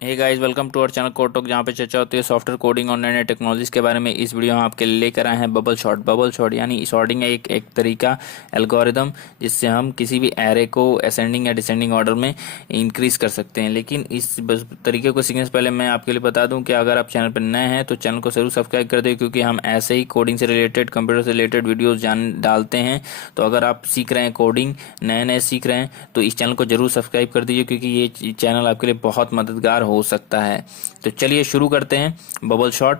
Hey guys, welcome to our channel Kotak, जहाँ पे चर्चा होती है सॉफ्टवेयर कोडिंग और नए नए टेक्नोलॉजीज के बारे में। इस वीडियो में आपके लिए लेकर आए हैं बबल शॉट। बबल शॉट यानी सॉर्टिंग है एक तरीका, एल्गोरिदम, जिससे हम किसी भी एरे को असेंडिंग या डिसेंडिंग ऑर्डर में इंक्रीज कर सकते हैं। लेकिन इस तरीके को सीखने से पहले मैं आपके लिए बता दूं कि अगर आप चैनल पर नए हैं तो चैनल को जरूर सब्सक्राइब कर दें, क्योंकि हम ऐसे ही कोडिंग से रिलेटेड, कंप्यूटर से रिलेटेड वीडियोज डालते हैं। तो अगर आप सीख रहे हैं कोडिंग, नए नए सीख रहे हैं, तो इस चैनल को जरूर सब्सक्राइब कर दीजिए, क्योंकि ये चैनल आपके लिए बहुत मददगार हो सकता है। तो चलिए शुरू करते हैं बबल शॉट।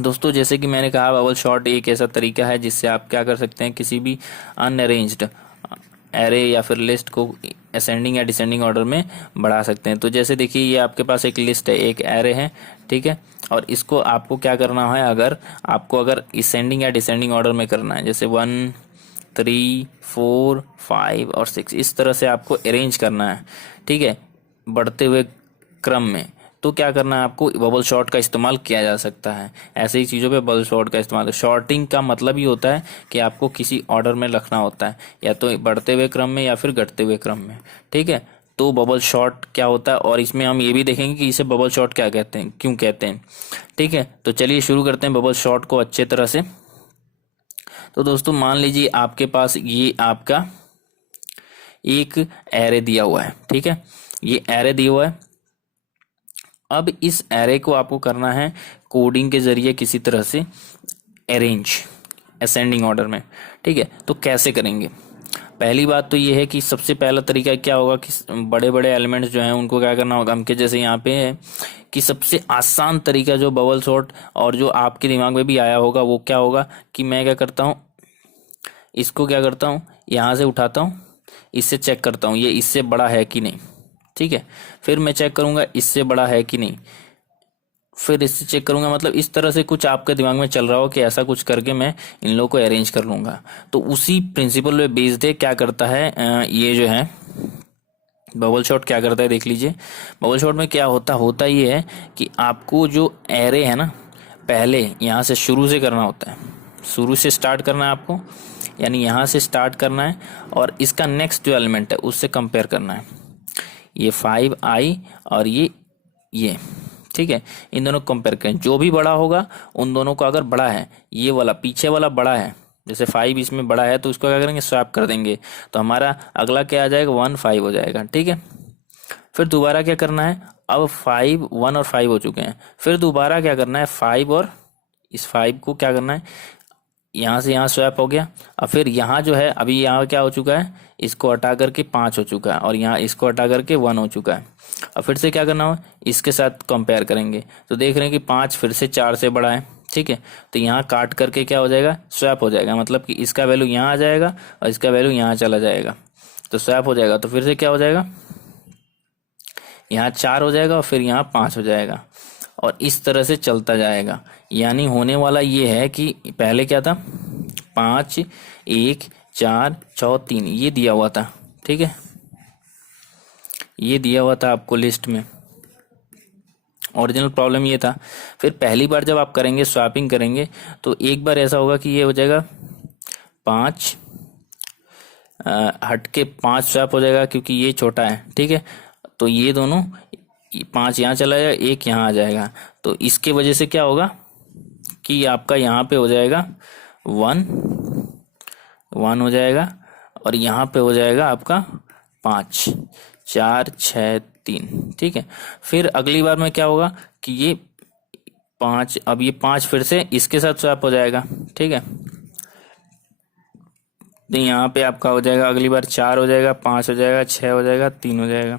दोस्तों, जैसे कि मैंने कहा, बबल शॉट एक ऐसा तरीका है जिससे आप क्या कर सकते हैं, किसी भी अनअरेंज्ड एरे या फिर लिस्ट को असेंडिंग या डिसेंडिंग ऑर्डर में बढ़ा सकते हैं। तो जैसे देखिए, ये आपके पास एक लिस्ट है, एक एरे है, ठीक है। और इसको आपको क्या करना है, अगर असेंडिंग या डिसेंडिंग ऑर्डर में करना है, जैसे 1 3 4 5 और 6, इस तरह से आपको अरेंज करना है, ठीक है, बढ़ते हुए क्रम में। तो क्या करना है, आपको बबल शॉर्ट का इस्तेमाल किया जा सकता है। ऐसे ही चीज़ों पे बबल शॉर्ट का इस्तेमाल, शॉर्टिंग का मतलब ही होता है कि आपको किसी ऑर्डर में रखना होता है, या तो बढ़ते हुए क्रम में या फिर घटते हुए क्रम में, ठीक है। तो बबल शॉर्ट क्या होता है, और इसमें हम ये भी देखेंगे कि इसे बबल शॉर्ट क्या कहते हैं, क्यों कहते हैं, ठीक है। तो चलिए शुरू करते हैं बबल शॉर्ट को अच्छे तरह से। तो दोस्तों, मान लीजिए आपके पास ये आपका एक एरे दिया हुआ है, ठीक है। ये एरे दिया हुआ है। अब इस एरे को आपको करना है कोडिंग के जरिए किसी तरह से अरेंज असेंडिंग ऑर्डर में, ठीक है। तो कैसे करेंगे, पहली बात तो ये है कि सबसे पहला तरीका क्या होगा कि बड़े बड़े एलिमेंट्स जो हैं उनको क्या करना होगा, हम के जैसे यहाँ पे है कि सबसे आसान तरीका जो बबल शॉट, और जो आपके दिमाग में भी आया होगा, वो क्या होगा कि मैं क्या करता हूँ, इसको क्या करता हूँ, यहाँ से उठाता हूँ, इससे चेक करता हूँ ये इससे बड़ा है कि नहीं, ठीक है। फिर मैं चेक करूंगा इससे बड़ा है कि नहीं, फिर इससे चेक करूंगा। मतलब इस तरह से कुछ आपके दिमाग में चल रहा हो कि ऐसा कुछ करके मैं इन लोगों को अरेंज कर लूंगा। तो उसी प्रिंसिपल पे बेस्ड है क्या करता है ये जो है बबल शॉट क्या करता है, देख लीजिए। बबल शॉट में क्या होता ये है कि आपको जो एरे है ना, पहले यहाँ से शुरू से करना होता है, शुरू से स्टार्ट करना है आपको, यानी यहाँ से स्टार्ट करना है, और इसका नेक्स्ट जो एलिमेंट है उससे कंपेयर करना है। ये 5i और ये ठीक है, इन दोनों को कंपेयर करें, जो भी बड़ा होगा उन दोनों को, अगर बड़ा है ये वाला, पीछे वाला बड़ा है, जैसे 5 इसमें बड़ा है तो उसको क्या करेंगे, स्वैप कर देंगे। तो हमारा अगला क्या आ जाएगा, 1 5 हो जाएगा, ठीक है। फिर दोबारा क्या करना है, अब 5 1 और 5 हो चुके हैं, फिर दोबारा क्या करना है, 5 और इस 5 को क्या करना है, यहाँ से यहाँ स्वैप हो गया। और फिर यहाँ जो है, अभी यहाँ क्या हो चुका है, इसको हटा करके 5 हो चुका है, और यहाँ इसको हटा करके 1 हो चुका है। और फिर से क्या करना हो, इसके साथ कंपेयर करेंगे, तो देख रहे हैं कि 5 फिर से 4 से बड़ा है, ठीक है। तो यहाँ काट करके क्या हो जाएगा, स्वैप हो जाएगा, मतलब कि इसका वैल्यू यहाँ आ जाएगा और इसका वैल्यू यहाँ चला जाएगा, तो स्वैप हो जाएगा। तो फिर से क्या हो जाएगा, यहाँ 4 हो जाएगा और फिर यहाँ 5 हो जाएगा, और इस तरह से चलता जाएगा। यानी होने वाला ये है कि पहले क्या था, 5 1 4 6 3 ये दिया हुआ था, ठीक है, ये दिया हुआ था आपको लिस्ट में। ओरिजिनल प्रॉब्लम ये था। फिर पहली बार जब आप करेंगे, स्वैपिंग करेंगे, तो एक बार ऐसा होगा कि ये हो जाएगा 5 हट के 5 स्वैप हो जाएगा, क्योंकि ये छोटा है, ठीक है। तो ये दोनों 5 यहाँ चला जाएगा, 1 यहाँ आ जाएगा। तो इसके वजह से क्या होगा कि आपका यहाँ पे हो जाएगा 1 1 हो जाएगा, और यहाँ पे हो जाएगा आपका 5 4 6 3, ठीक है। फिर अगली बार में क्या होगा कि ये 5, अब ये 5 फिर से इसके साथ स्वैप हो जाएगा, ठीक है। तो यहाँ पे आपका हो जाएगा, अगली बार 4 हो जाएगा, 5 हो जाएगा, 6 हो जाएगा, 3 हो जाएगा,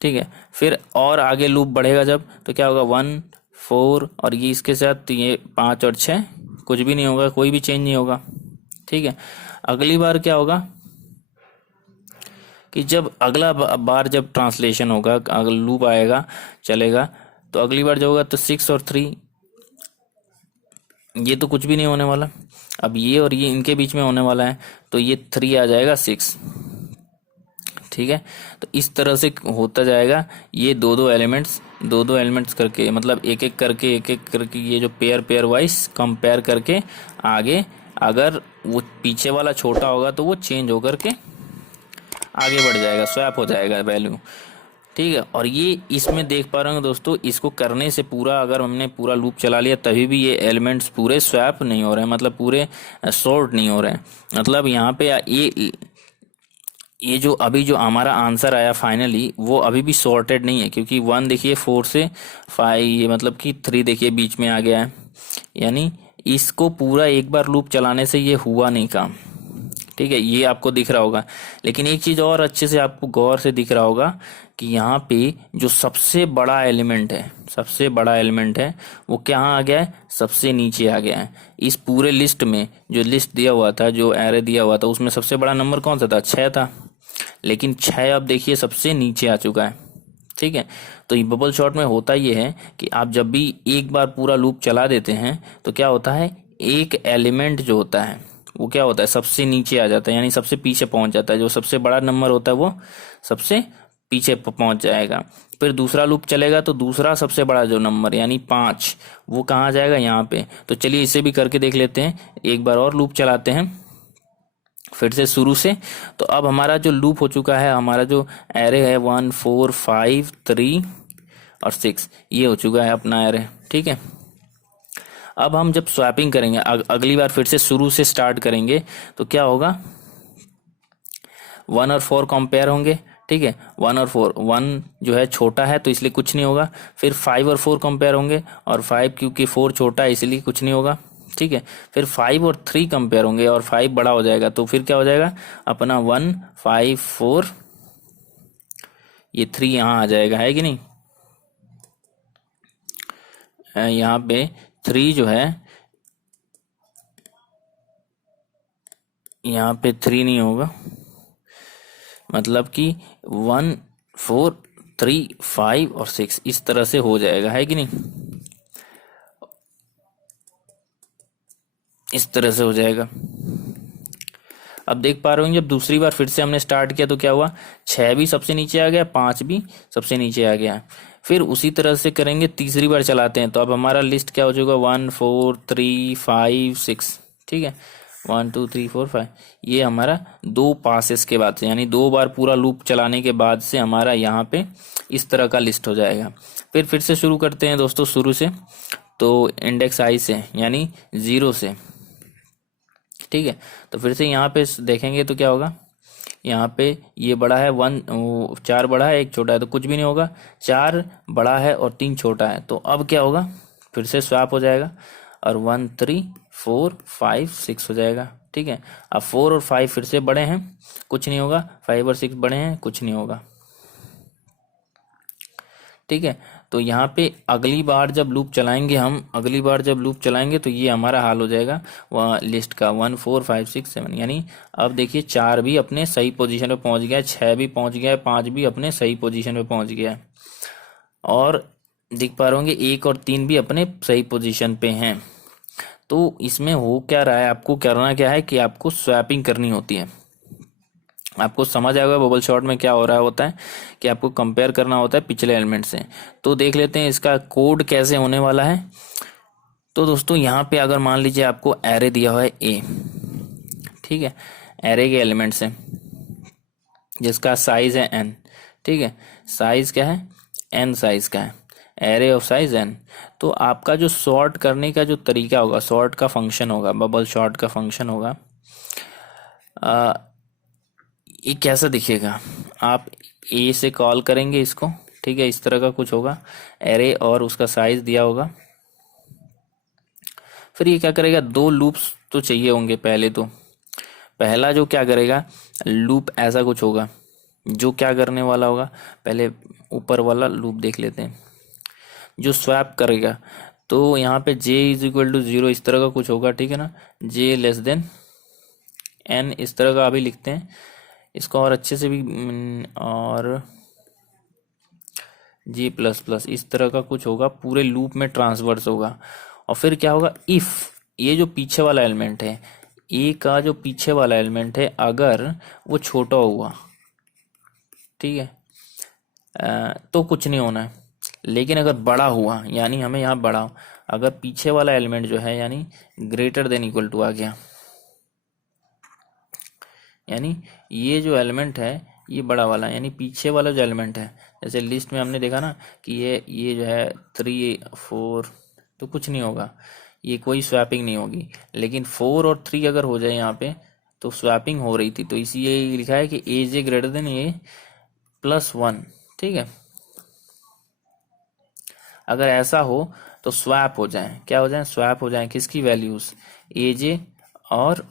ठीक है। फिर और आगे लूप बढ़ेगा जब, तो क्या होगा, 1 4 और ये इसके साथ, तो ये 5 और 6 कुछ भी नहीं होगा, कोई भी चेंज नहीं होगा, ठीक है। अगली बार क्या होगा कि जब अगला बार जब ट्रांसलेशन होगा, अगर लूप आएगा चलेगा, तो अगली बार जो होगा तो 6 और 3, ये तो कुछ भी नहीं होने वाला। अब ये और ये इनके बीच में होने वाला है, तो ये 3 आ जाएगा 6, ठीक है। तो इस तरह से होता जाएगा, ये दो दो एलिमेंट्स करके, मतलब एक एक करके ये जो पेयर वाइज कंपेयर करके आगे, अगर वो पीछे वाला छोटा होगा तो वो चेंज होकर के आगे बढ़ जाएगा, स्वैप हो जाएगा वैल्यू। ठीक है। और ये इसमें देख पा रहे हो दोस्तों, इसको करने से पूरा अगर हमने पूरा लूप चला लिया तभी भी ये एलिमेंट्स पूरे स्वैप नहीं हो रहे हैं, मतलब पूरे सॉर्ट नहीं हो रहे हैं। मतलब यहाँ पे ये जो अभी जो हमारा आंसर आया फाइनली वो अभी भी सॉर्टेड नहीं है, क्योंकि 1 देखिए 4 से 5, ये मतलब कि 3 देखिए बीच में आ गया है, यानी इसको पूरा एक बार लूप चलाने से ये हुआ नहीं काम। ठीक है, ये आपको दिख रहा होगा। लेकिन एक चीज और अच्छे से आपको गौर से दिख रहा होगा कि यहाँ पे जो सबसे बड़ा एलिमेंट है, सबसे बड़ा एलिमेंट है वो कहाँ आ गया है, सबसे नीचे आ गया है। इस पूरे लिस्ट में जो लिस्ट दिया हुआ था, जो एरे दिया हुआ था, उसमें सबसे बड़ा नंबर कौन सा था, 6 था। लेकिन 6 अब देखिए सबसे नीचे आ चुका है। ठीक है, तो ये बबल शॉट में होता ये है कि आप जब भी एक बार पूरा लूप चला देते हैं तो क्या होता है, एक एलिमेंट जो होता है वो क्या होता है, सबसे नीचे आ जाता है, यानी सबसे पीछे पहुंच जाता है। जो सबसे बड़ा नंबर होता है वो सबसे पीछे पहुंच जाएगा। फिर दूसरा लूप चलेगा तो दूसरा सबसे बड़ा जो नंबर यानी 5 वो कहाँ जाएगा, यहाँ पे। तो चलिए इसे भी करके देख लेते हैं, एक बार और लूप चलाते हैं फिर से शुरू से। तो अब हमारा जो लूप हो चुका है, हमारा जो एरे है 1 4 5 3 और 6, ये हो चुका है अपना एरे। ठीक है, अब हम जब स्वैपिंग करेंगे, अगली बार फिर से शुरू से स्टार्ट करेंगे तो क्या होगा, 1 और 4 कंपेयर होंगे। ठीक है, 1 और 4, 1 जो है छोटा है तो इसलिए कुछ नहीं होगा। फिर 5 और 4 कंपेयर होंगे, और 5 क्योंकि 4 छोटा है इसलिए कुछ नहीं होगा। ठीक है, फिर 5 और 3 कंपेयर होंगे और 5 बड़ा हो जाएगा, तो फिर क्या हो जाएगा अपना 1 5 4, ये 3 यहाँ आ जाएगा, है कि नहीं। यहाँ पे 3 जो है, यहाँ पे 3 नहीं होगा, मतलब कि 1 4 3 5 और 6 इस तरह से हो जाएगा, है कि नहीं, इस तरह से हो जाएगा। अब देख पा रहे हो जब दूसरी बार फिर से हमने स्टार्ट किया तो क्या हुआ, 6 भी सबसे नीचे आ गया, 5 भी सबसे नीचे आ गया। फिर उसी तरह से करेंगे, तीसरी बार चलाते हैं तो अब हमारा लिस्ट क्या हो जाएगा, 1 4 3 5 6। ठीक है, 1 2 3 4 5, ये हमारा 2 पासेस के बाद से, यानी 2 बार पूरा लूप चलाने के बाद से हमारा यहाँ पे इस तरह का लिस्ट हो जाएगा। फिर से शुरू करते हैं दोस्तों शुरू से, तो इंडेक्स आई से यानी 0 से। ठीक है, तो फिर से यहाँ पे देखेंगे तो क्या होगा, यहाँ पे ये बड़ा है 4 बड़ा है 1 छोटा है तो कुछ भी नहीं होगा, 4 बड़ा है और 3 छोटा है, तो अब क्या होगा, फिर से स्वैप हो जाएगा और 1 3 4 5 6 हो जाएगा। ठीक है, अब 4 और 5 फिर से बड़े हैं, कुछ नहीं होगा, 5 और 6 बड़े हैं, कुछ नहीं होगा। ठीक है, तो यहाँ पे अगली बार जब लूप चलाएंगे हम, अगली बार जब लूप चलाएंगे तो ये हमारा हाल हो जाएगा वह लिस्ट का 1 4 5 6 7, यानी अब देखिए 4 भी अपने सही पोजीशन पे पहुंच गया है, 6 भी पहुंच गया है, 5 भी अपने सही पोजीशन पे पहुंच गया है, और दिख पा रहे होंगे 1 और 3 भी अपने सही पोजीशन पे हैं। तो इसमें हो क्या रहा है, आपको करना क्या है कि आपको स्वैपिंग करनी होती है। आपको समझ आएगा बबल शॉट में क्या हो रहा होता है कि आपको कंपेयर करना होता है पिछले एलिमेंट से। तो देख लेते हैं इसका कोड कैसे होने वाला है। तो दोस्तों यहाँ पे अगर मान लीजिए आपको एरे दिया हुआ है ए, ठीक है, एरे के एलिमेंट्स हैं जिसका साइज है एन। ठीक है, साइज क्या है, एन साइज का है, एरे ऑफ साइज एन। तो आपका जो सॉर्ट करने का जो तरीका होगा, सॉर्ट का फंक्शन होगा, बबल शॉट का फंक्शन होगा, ये कैसा दिखेगा, आप ए से कॉल करेंगे इसको। ठीक है, इस तरह का कुछ होगा, एरे और उसका साइज दिया होगा। फिर ये क्या करेगा, 2 लूप्स तो चाहिए होंगे पहले। तो पहला जो क्या करेगा लूप ऐसा कुछ होगा, जो क्या करने वाला होगा, पहले ऊपर वाला लूप देख लेते हैं, जो स्वैप करेगा। तो यहाँ पे j इज इक्वल टू 0 इस तरह का कुछ होगा। ठीक है ना, j लेस देन n इस तरह का अभी लिखते हैं इसको, और अच्छे से भी, और g प्लस प्लस इस तरह का कुछ होगा, पूरे लूप में ट्रांसवर्स होगा। और फिर क्या होगा, इफ ये जो पीछे वाला एलिमेंट है, ए का जो पीछे वाला एलिमेंट है, अगर वो छोटा हुआ, ठीक है, तो कुछ नहीं होना है। लेकिन अगर बड़ा हुआ, यानी हमें यहाँ बड़ा, अगर पीछे वाला एलिमेंट जो है यानी ग्रेटर देन इक्वल टू आ गया, यानी ये जो एलिमेंट है ये बड़ा वाला यानी पीछे वाला जो एलिमेंट है, जैसे लिस्ट में हमने देखा ना कि ये जो है 3 4, तो कुछ नहीं होगा, ये कोई स्वैपिंग नहीं होगी। लेकिन 4 और 3 अगर हो जाए यहाँ पे तो स्वैपिंग हो रही थी, तो इसीलिए लिखा है कि ए जे ग्रेटर देन ए प्लस 1। ठीक है, अगर ऐसा हो तो स्वैप हो जाए, क्या हो जाए, स्वैप हो जाए किसकी वैल्यूज, ए जे और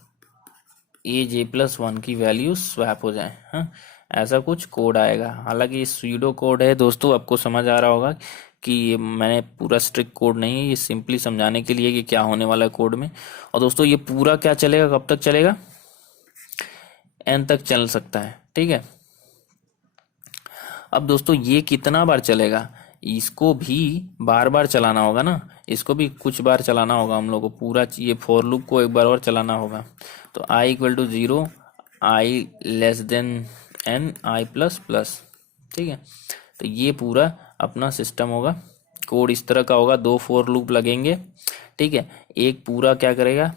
ए जे प्लस 1 की वैल्यूज स्वैप हो जाए। हाँ, ऐसा कुछ कोड आएगा। हालांकि ये सूडो कोड है दोस्तों, आपको समझ आ रहा होगा कि ये मैंने पूरा स्ट्रिक्ट कोड नहीं है, ये सिंपली समझाने के लिए कि क्या होने वाला है कोड में। और दोस्तों ये पूरा क्या चलेगा, कब तक चलेगा, एन तक चल सकता है। ठीक है, अब दोस्तों ये कितना बार चलेगा, इसको भी बार बार चलाना होगा ना, इसको भी कुछ बार चलाना होगा हम लोग को, पूरा ये फॉर लूप को एक बार और चलाना होगा। तो i equal to 0, i less than n, i plus plus. ठीक है, तो ये पूरा अपना सिस्टम होगा, कोड इस तरह का होगा, 2 फॉर लूप लगेंगे। ठीक है, एक पूरा क्या करेगा,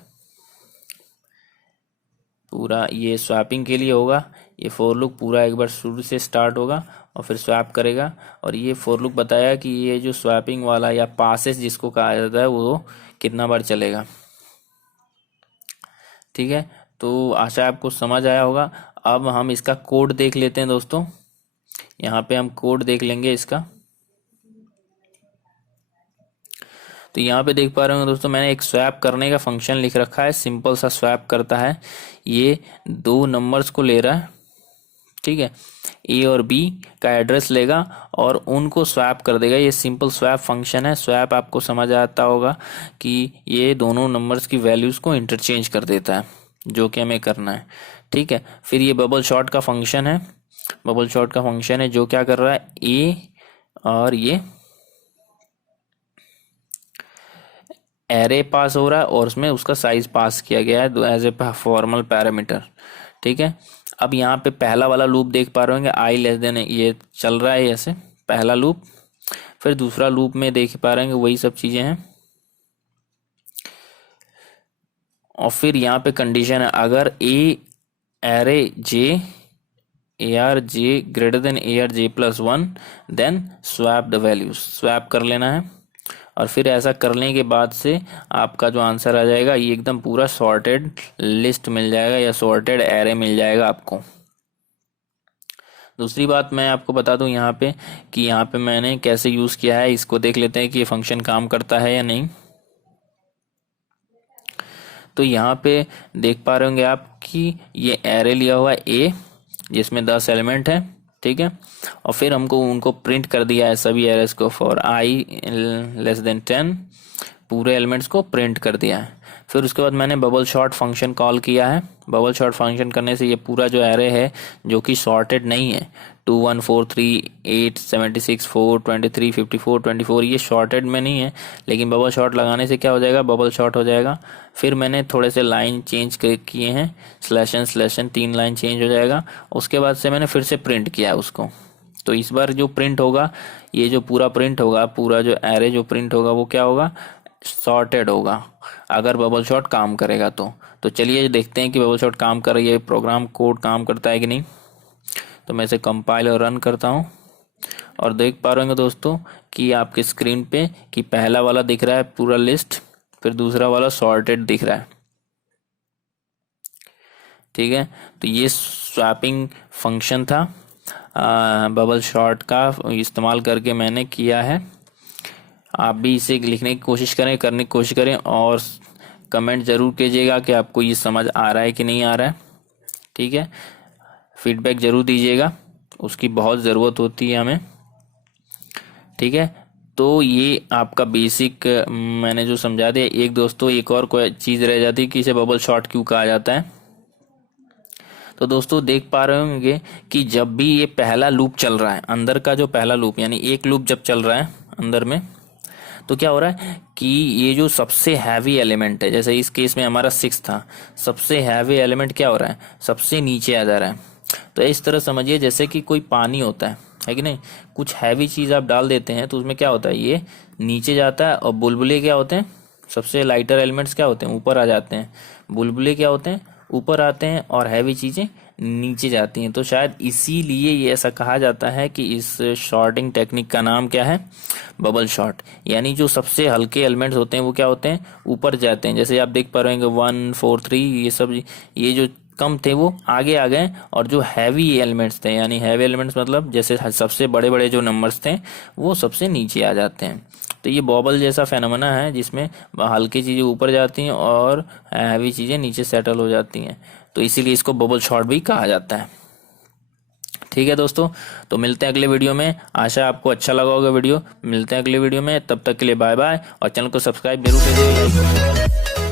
पूरा ये स्वैपिंग के लिए होगा, ये फॉर लूप पूरा एक बार शुरू से स्टार्ट होगा और फिर स्वैप करेगा। और ये फॉर लूप बताया कि ये जो स्वैपिंग वाला या पासेस जिसको कहा जाता है वो कितना बार चलेगा। ठीक है, तो आशा आपको समझ आया होगा। अब हम इसका कोड देख लेते हैं दोस्तों, यहाँ पे हम कोड देख लेंगे इसका। तो यहाँ पे देख पा रहे होंगे दोस्तों, मैंने एक स्वैप करने का फंक्शन लिख रखा है, सिंपल सा स्वैप करता है। ये 2 नंबर्स को ले रहा है, ठीक है, ए और बी का एड्रेस लेगा और उनको स्वैप कर देगा। ये सिंपल स्वैप फंक्शन है। स्वैप आपको समझ आता होगा कि ये दोनों नंबर्स की वैल्यूज को इंटरचेंज कर देता है, जो कि हमें करना है। ठीक है, फिर ये बबल शॉट का फंक्शन है, बबल शॉट का फंक्शन है जो क्या कर रहा है, ए और ये एरे पास हो रहा है और उसमें उसका साइज पास किया गया है एज ए फॉर्मल पैरामीटर। ठीक है, अब यहाँ पे पहला वाला लूप देख पा रहे होंगे, आई लेस देन ये चल रहा है ऐसे, पहला लूप। फिर दूसरा लूप में देख पा रहे होंगे वही सब चीजें हैं। और फिर यहाँ पे कंडीशन है, अगर a array j a r j greater than a r j plus 1 then swap the values, swap कर लेना है। और फिर ऐसा करने के बाद से आपका जो आंसर आ जाएगा ये एकदम पूरा सॉर्टेड लिस्ट मिल जाएगा या सॉर्टेड एरे मिल जाएगा आपको। दूसरी बात मैं आपको बता दूं यहाँ पे कि यहाँ पे मैंने कैसे यूज किया है, इसको देख लेते हैं कि ये फंक्शन काम करता है या नहीं। तो यहाँ पे देख पा रहे होंगे आप कि ये एरे लिया हुआ है ए, जिसमें 10 एलिमेंट है। ठीक है, और फिर हमको उनको प्रिंट कर दिया है सभी एरेस को, फॉर आई लेस देन 10 पूरे एलिमेंट्स को प्रिंट कर दिया है। फिर उसके बाद मैंने बबल शॉर्ट फंक्शन कॉल किया है। बबल शॉर्ट फंक्शन करने से ये पूरा जो एरे है जो कि सॉर्टेड नहीं है, 2 1 4 3 8 76 4 23 54 24, ये सॉर्टेड में नहीं है, लेकिन बबल शॉर्ट लगाने से क्या हो जाएगा, बबल शॉर्ट हो जाएगा। फिर मैंने थोड़े से लाइन चेंज किए हैं, स्लैशन 3 लाइन चेंज हो जाएगा। उसके बाद से मैंने फिर से प्रिंट किया है उसको। तो इस बार जो प्रिंट होगा, ये जो पूरा प्रिंट होगा, पूरा जो एरे जो प्रिंट होगा वो क्या होगा, सॉर्टेड होगा, अगर बबल शॉट काम करेगा तो चलिए देखते हैं कि बबल शॉट काम कर रही है, प्रोग्राम कोड काम करता है कि नहीं। तो मैं इसे कंपाइल और रन करता हूँ और देख पा रहे होंगे दोस्तों कि आपके स्क्रीन पे कि पहला वाला दिख रहा है पूरा लिस्ट, फिर दूसरा वाला सॉर्टेड दिख रहा है। ठीक है, तो ये स्वैपिंग फंक्शन था, बबल शॉट का इस्तेमाल करके मैंने किया है। आप भी इसे लिखने की कोशिश करें, करने की कोशिश करें और कमेंट ज़रूर कीजिएगा कि आपको ये समझ आ रहा है कि नहीं आ रहा है। ठीक है, फीडबैक ज़रूर दीजिएगा, उसकी बहुत ज़रूरत होती है हमें। ठीक है, तो ये आपका बेसिक मैंने जो समझा दिया। एक दोस्तों एक और कोई चीज़ रह जाती है कि इसे बबल शॉट क्यों कहा जाता है। तो दोस्तों देख पा रहे होंगे कि जब भी ये पहला लूप चल रहा है, अंदर का जो पहला लूप यानी एक लूप जब चल रहा है अंदर में, तो क्या हो रहा है कि ये जो सबसे हैवी एलिमेंट है, जैसे इस केस में हमारा 6 था, सबसे हैवी एलिमेंट क्या हो रहा है, सबसे नीचे आ जा रहा है। तो इस तरह समझिए जैसे कि कोई पानी होता है कि नहीं, कुछ हैवी चीज़ आप डाल देते हैं तो उसमें क्या होता है, ये नीचे जाता है और बुलबुले क्या होते हैं, सबसे लाइटर एलिमेंट्स क्या होते हैं, ऊपर आ जाते हैं। बुलबुले क्या होते हैं, ऊपर आते हैं और हैवी चीज़ें नीचे जाती हैं। तो शायद इसीलिए ये ऐसा कहा जाता है कि इस शॉर्टिंग टेक्निक का नाम क्या है, बबल शॉट। यानी जो सबसे हल्के एलिमेंट्स होते हैं वो क्या होते हैं, ऊपर जाते हैं। जैसे आप देख पा रहे होंगे 1 4 3 ये सब, ये जो कम थे वो आगे आ गए, और जो हैवी एलिमेंट्स थे, यानी हैवी एलिमेंट्स मतलब जैसे सबसे बड़े बड़े जो नंबर्स थे वो सबसे नीचे आ जाते हैं। तो ये बॉबल जैसा फेनोमेना है जिसमें हल्की चीज़ें ऊपर जाती हैं और हैवी चीज़ें नीचे सेटल हो जाती हैं। तो इसीलिए इसको बबल शॉट भी कहा जाता है। ठीक है दोस्तों, तो मिलते हैं अगले वीडियो में। आशा है आपको अच्छा लगा होगा वीडियो। मिलते हैं अगले वीडियो में, तब तक के लिए बाय बाय, और चैनल को सब्सक्राइब जरूर करिएगा।